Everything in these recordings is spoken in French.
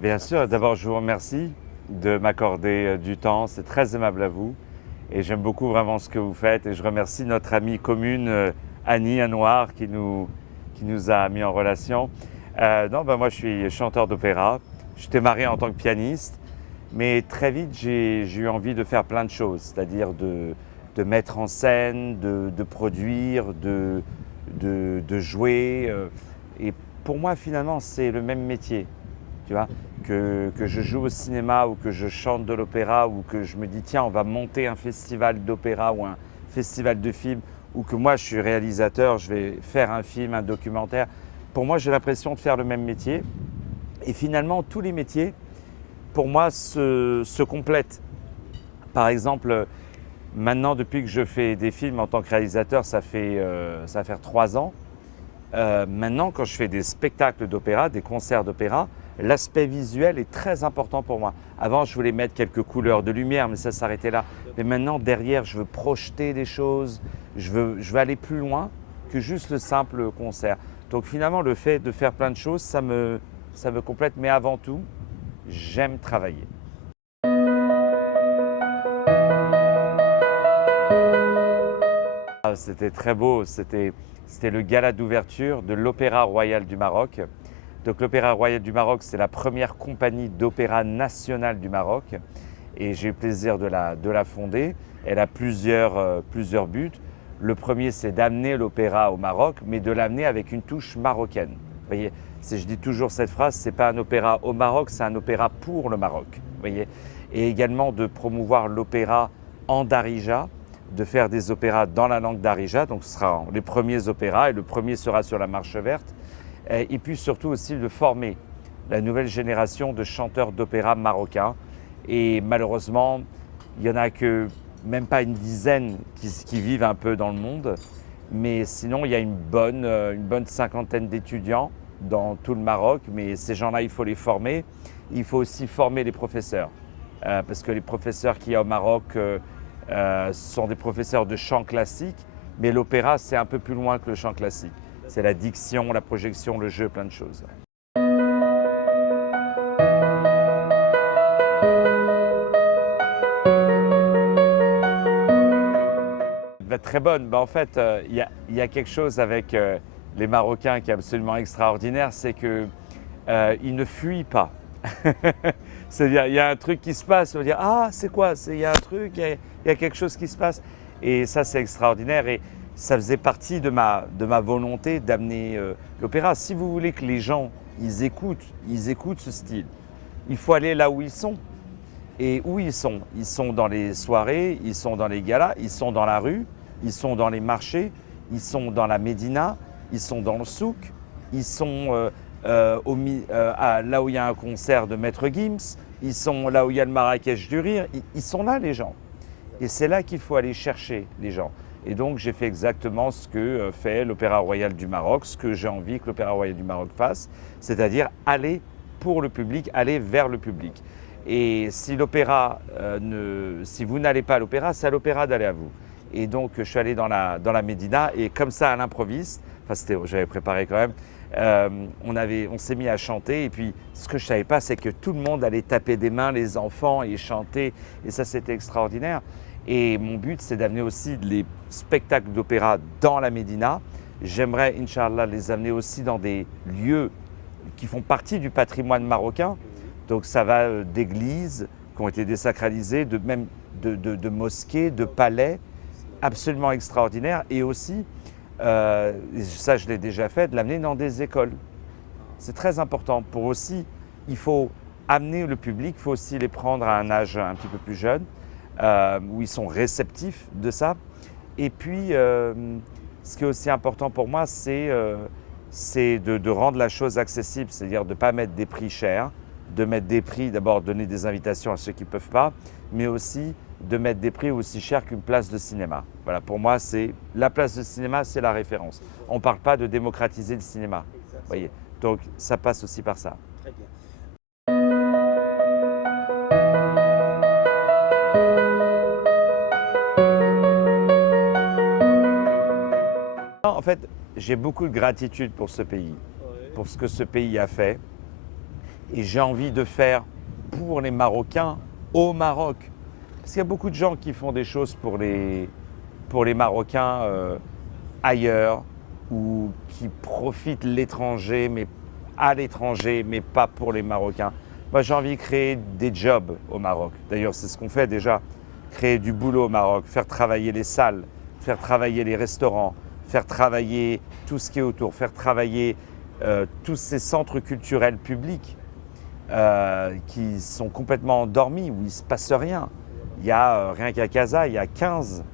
Bien sûr, d'abord je vous remercie de m'accorder du temps, c'est très aimable à vous et j'aime beaucoup vraiment ce que vous faites et je remercie notre amie commune Annie Anouar qui nous a mis en relation. Non, moi je suis chanteur d'opéra, j'étais marié en tant que pianiste, mais très vite j'ai eu envie de faire plein de choses, c'est-à-dire de mettre en scène, de produire, de jouer. Et pour moi finalement c'est le même métier. Tu vois, que je joue au cinéma ou que je chante de l'opéra ou que je me dis tiens on va monter un festival d'opéra ou un festival de films ou que moi je suis réalisateur, je vais faire un film, un documentaire. Pour moi j'ai l'impression de faire le même métier et finalement tous les métiers pour moi se complètent. Par exemple, maintenant depuis que je fais des films en tant que réalisateur, ça va faire 3 ans. Maintenant, quand je fais des spectacles d'opéra, des concerts d'opéra, l'aspect visuel est très important pour moi. Avant, je voulais mettre quelques couleurs de lumière, mais ça s'arrêtait là. Mais maintenant, derrière, je veux projeter des choses, je veux aller plus loin que juste le simple concert. Donc finalement, le fait de faire plein de choses, ça me complète. Mais avant tout, j'aime travailler. C'était très beau, c'était le gala d'ouverture de l'Opéra Royal du Maroc. Donc l'Opéra Royal du Maroc, c'est la première compagnie d'opéra nationale du Maroc et j'ai eu le plaisir de la fonder. Elle a plusieurs buts. Le premier, c'est d'amener l'opéra au Maroc, mais de l'amener avec une touche marocaine. Vous voyez, je dis toujours cette phrase, c'est pas un opéra au Maroc, c'est un opéra pour le Maroc. Vous voyez, et également de promouvoir l'opéra en darija, de faire des opéras dans la langue darija, donc ce sera les premiers opéras et le premier sera sur la Marche verte. Et puis surtout aussi de former la nouvelle génération de chanteurs d'opéra marocains. Et malheureusement, il n'y en a que même pas une dizaine qui vivent un peu dans le monde. Mais sinon, il y a une bonne cinquantaine d'étudiants dans tout le Maroc. Mais ces gens-là, il faut les former. Il faut aussi former les professeurs. Parce que les professeurs qu'il y a au Maroc sont des professeurs de chant classique. Mais l'opéra, c'est un peu plus loin que le chant classique. C'est la diction, la projection, le jeu, plein de choses. Très bonne. En fait, il y a quelque chose avec les Marocains qui est absolument extraordinaire, c'est qu'ils ne fuient pas. C'est-à-dire, il y a un truc qui se passe, on va dire ah c'est quoi? Il y a un truc, il y a quelque chose qui se passe. Et ça c'est extraordinaire et ça faisait partie de ma volonté d'amener l'opéra. Si vous voulez que les gens ils écoutent ce style, il faut aller là où ils sont. Et où ils sont dans les soirées, ils sont dans les galas, ils sont dans la rue, ils sont dans les marchés, ils sont dans la médina, ils sont dans le souk, ils sont là où il y a un concert de Maître Gims, ils sont là où il y a le Marrakech du Rire, ils sont là les gens. Et c'est là qu'il faut aller chercher les gens. Et donc j'ai fait exactement ce que fait l'Opéra Royal du Maroc, ce que j'ai envie que l'Opéra Royal du Maroc fasse, c'est-à-dire aller pour le public, aller vers le public. Et si si vous n'allez pas à l'opéra, c'est à l'opéra d'aller à vous. Et donc je suis allé dans la Médina et comme ça à l'improviste, j'avais préparé quand même, on s'est mis à chanter et puis ce que je ne savais pas c'est que tout le monde allait taper des mains, les enfants et chanter et ça c'était extraordinaire. Et mon but c'est d'amener aussi les spectacles d'opéra dans la Médina. J'aimerais, Inch'Allah, les amener aussi dans des lieux qui font partie du patrimoine marocain. Donc ça va d'églises qui ont été désacralisées, même de mosquées, de palais, absolument extraordinaires. Et aussi, ça je l'ai déjà fait, de l'amener dans des écoles. C'est très important. Pour aussi, il faut amener le public, il faut aussi les prendre à un âge un petit peu plus jeune, où ils sont réceptifs de ça. Et puis, ce qui est aussi important pour moi, c'est de rendre la chose accessible, c'est-à-dire de ne pas mettre des prix chers, de mettre des prix, d'abord donner des invitations à ceux qui ne peuvent pas, mais aussi de mettre des prix aussi chers qu'une place de cinéma. Voilà, pour moi, la place de cinéma, c'est la référence. On ne parle pas de démocratiser le cinéma. Voyez. Donc ça passe aussi par ça. Très bien. En fait, j'ai beaucoup de gratitude pour ce pays, Ouais. pour ce que ce pays a fait. et j'ai envie de faire pour les Marocains au Maroc. Parce qu'il y a beaucoup de gens qui font des choses pour les Marocains ailleurs ou qui profitent l'étranger, mais à l'étranger, mais pas pour les Marocains. Moi, j'ai envie de créer des jobs au Maroc. D'ailleurs, c'est ce qu'on fait déjà. Créer du boulot au Maroc, faire travailler les salles, faire travailler les restaurants, faire travailler tout ce qui est autour, faire travailler tous ces centres culturels publics qui sont complètement endormis, où il ne se passe rien. Il y a, rien qu'à Casa, il y a 15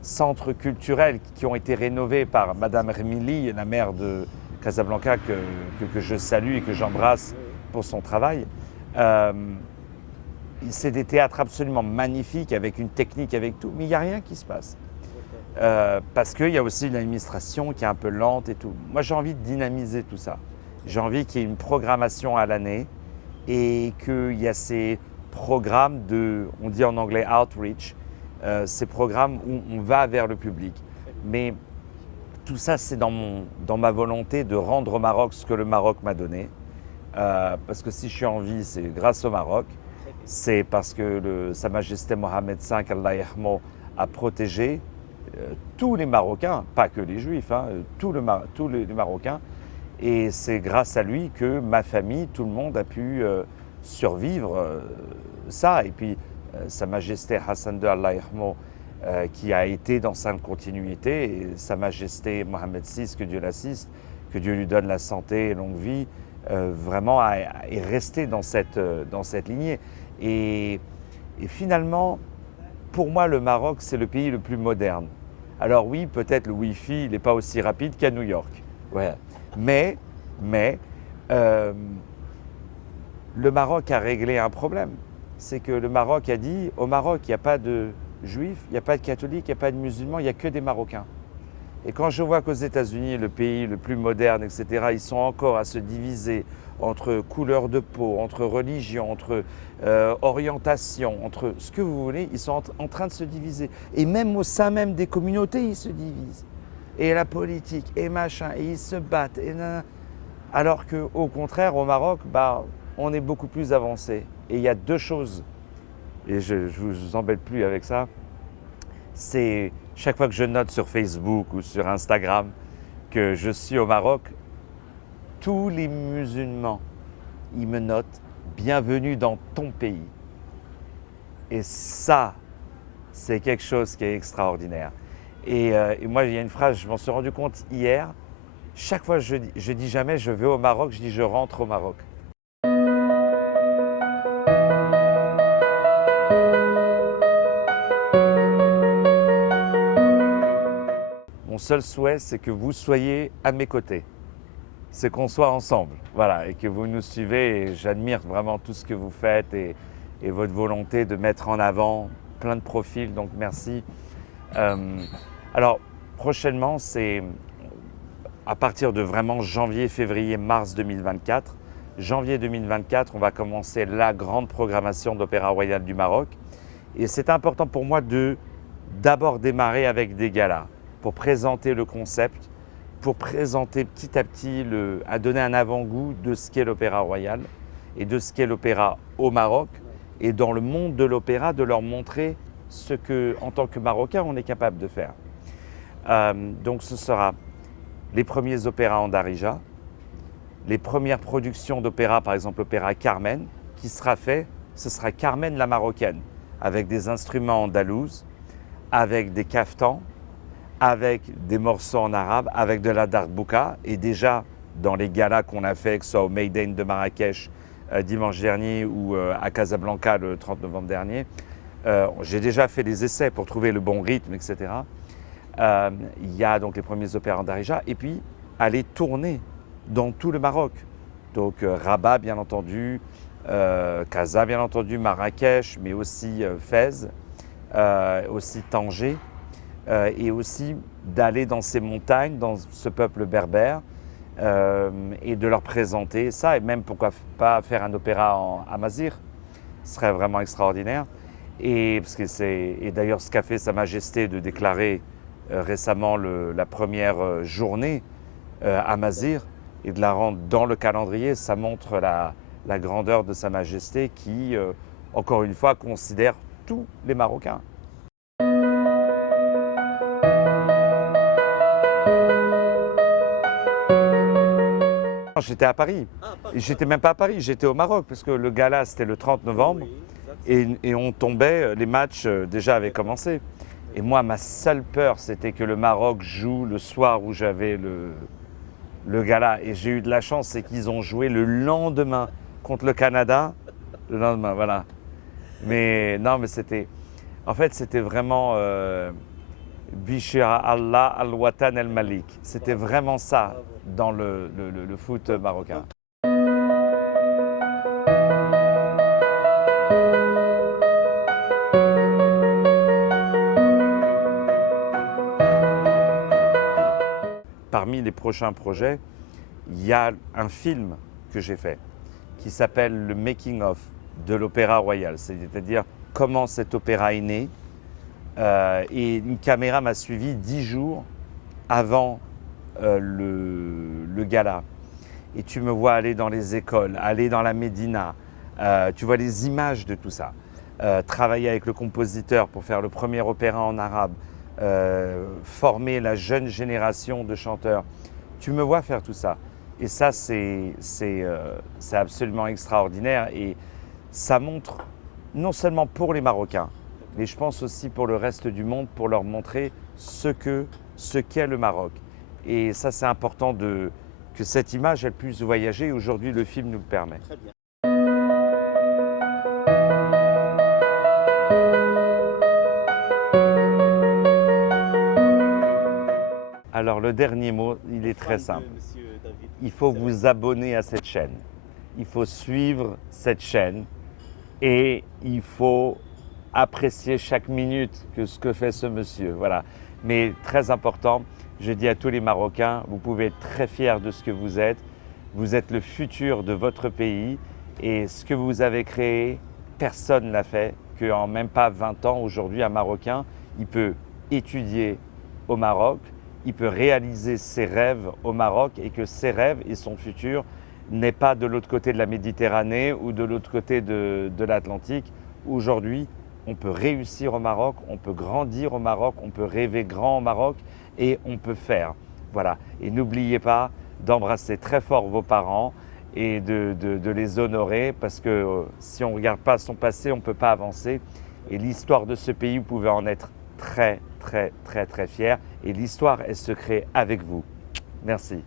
centres culturels qui ont été rénovés par Madame Remili, la maire de Casablanca, que je salue et que j'embrasse pour son travail. C'est des théâtres absolument magnifiques, avec une technique, avec tout, mais il n'y a rien qui se passe. Parce qu'il y a aussi une administration qui est un peu lente et tout. Moi, j'ai envie de dynamiser tout ça. J'ai envie qu'il y ait une programmation à l'année et qu'il y a ces programmes on dit en anglais outreach, ces programmes où on va vers le public. Mais tout ça, c'est dans ma volonté de rendre au Maroc ce que le Maroc m'a donné. Parce que si je suis en vie, c'est grâce au Maroc. C'est parce que Sa Majesté Mohamed V, Allah yarhamou, a protégé tous les Marocains, pas que les Juifs, hein, tous les Marocains. Et c'est grâce à lui que ma famille, tout le monde a pu survivre ça. Et puis Sa Majesté Hassan II, Allah yarhamou, qui a été dans sa continuité, et Sa Majesté Mohamed VI, que Dieu l'assiste, que Dieu lui donne la santé et longue vie, vraiment est resté dans cette lignée. Et finalement, pour moi, le Maroc, c'est le pays le plus moderne. Alors oui, peut-être le Wi-Fi, il n'est pas aussi rapide qu'à New York. Ouais. Mais le Maroc a réglé un problème. C'est que le Maroc a dit, au Maroc, il n'y a pas de juifs, il n'y a pas de catholiques, il n'y a pas de musulmans, il n'y a que des Marocains. Et quand je vois qu'aux États-Unis, le pays le plus moderne, etc., ils sont encore à se diviser entre couleur de peau, entre religion, entre orientation, entre ce que vous voulez, ils sont en train de se diviser. Et même au sein même des communautés, ils se divisent. Et la politique, et machin, et ils se battent. Alors qu'au contraire, au Maroc, on est beaucoup plus avancé. Et il y a deux choses, et je ne vous embête plus avec ça, c'est chaque fois que je note sur Facebook ou sur Instagram que je suis au Maroc, tous les musulmans, ils me notent « Bienvenue dans ton pays ». Et ça, c'est quelque chose qui est extraordinaire. Et moi, il y a une phrase, je m'en suis rendu compte hier, chaque fois je dis jamais « je vais au Maroc », je dis « je rentre au Maroc ». Mon seul souhait, c'est que vous soyez à mes côtés. C'est qu'on soit ensemble, voilà, et que vous nous suivez. Et j'admire vraiment tout ce que vous faites et votre volonté de mettre en avant plein de profils, donc merci. Alors, prochainement, c'est à partir de vraiment janvier, février, mars 2024. Janvier 2024, on va commencer la grande programmation d'Opéra Royal du Maroc. Et c'est important pour moi d'abord démarrer avec des galas pour présenter le concept, pour présenter petit à petit, à donner un avant-goût de ce qu'est l'Opéra Royal et de ce qu'est l'opéra au Maroc, et dans le monde de l'opéra, de leur montrer ce que, en tant que Marocain, on est capable de faire. Donc ce sera les premiers opéras en Darija, les premières productions d'opéra, par exemple l'opéra Carmen, qui sera fait, ce sera Carmen la Marocaine, avec des instruments andalouzes, avec des caftans, avec des morceaux en arabe, avec de la darbouka. Et déjà, dans les galas qu'on a fait, que ce soit au Maydain de Marrakech dimanche dernier ou à Casablanca le 30 novembre dernier, j'ai déjà fait des essais pour trouver le bon rythme, etc. Il y a donc les premiers opéras en Darija, et puis aller tourner dans tout le Maroc. Donc Rabat, bien entendu, Casa, bien entendu, Marrakech, mais aussi Fès, aussi Tanger. Et aussi d'aller dans ces montagnes, dans ce peuple berbère, et de leur présenter ça, et même pourquoi pas faire un opéra en amazigh, ce serait vraiment extraordinaire. Et d'ailleurs ce qu'a fait Sa Majesté de déclarer récemment la première journée amazigh et de la rendre dans le calendrier, ça montre la grandeur de Sa Majesté qui, encore une fois, considère tous les Marocains. J'étais à Paris. Et j'étais même pas à Paris, j'étais au Maroc parce que le gala c'était le 30 novembre et on tombait, les matchs déjà avaient commencé. Et moi, ma seule peur, c'était que le Maroc joue le soir où j'avais le gala. Et j'ai eu de la chance, c'est qu'ils ont joué le lendemain contre le Canada. Le lendemain, voilà. Mais non, mais c'était. En fait, c'était vraiment Bishira Allah al-Watan al-Malik. C'était vraiment ça dans le foot marocain. Parmi les prochains projets, il y a un film que j'ai fait qui s'appelle le Making of de l'Opéra Royal, c'est-à-dire comment cet opéra est né. Et une caméra m'a suivi 10 jours avant le gala. Et tu me vois aller dans les écoles, aller dans la Médina. Tu vois les images de tout ça. Travailler avec le compositeur pour faire le premier opéra en arabe. Former la jeune génération de chanteurs. Tu me vois faire tout ça. Et ça, c'est absolument extraordinaire. Et ça montre, non seulement pour les Marocains, mais je pense aussi pour le reste du monde, pour leur montrer ce qu'est le Maroc. Et ça, c'est important que cette image, elle puisse voyager. Aujourd'hui, le film nous le permet. Très bien. Alors, le dernier mot, il est très simple. Monsieur David. Il faut vous abonner à cette chaîne. Il faut suivre cette chaîne et il faut apprécier chaque minute que ce que fait ce monsieur. Voilà. Mais très important, je dis à tous les Marocains, vous pouvez être très fiers de ce que vous êtes. Vous êtes le futur de votre pays et ce que vous avez créé, personne ne l'a fait. Qu'en même pas 20 ans, aujourd'hui, un Marocain, il peut étudier au Maroc, il peut réaliser ses rêves au Maroc et que ses rêves et son futur n'est pas de l'autre côté de la Méditerranée ou de l'autre côté de l'Atlantique. Aujourd'hui, on peut réussir au Maroc, on peut grandir au Maroc, on peut rêver grand au Maroc et on peut faire. Voilà. Et n'oubliez pas d'embrasser très fort vos parents et de les honorer parce que si on ne regarde pas son passé, on ne peut pas avancer. Et l'histoire de ce pays, vous pouvez en être très, très, très, très fiers. Et l'histoire, elle se crée avec vous. Merci.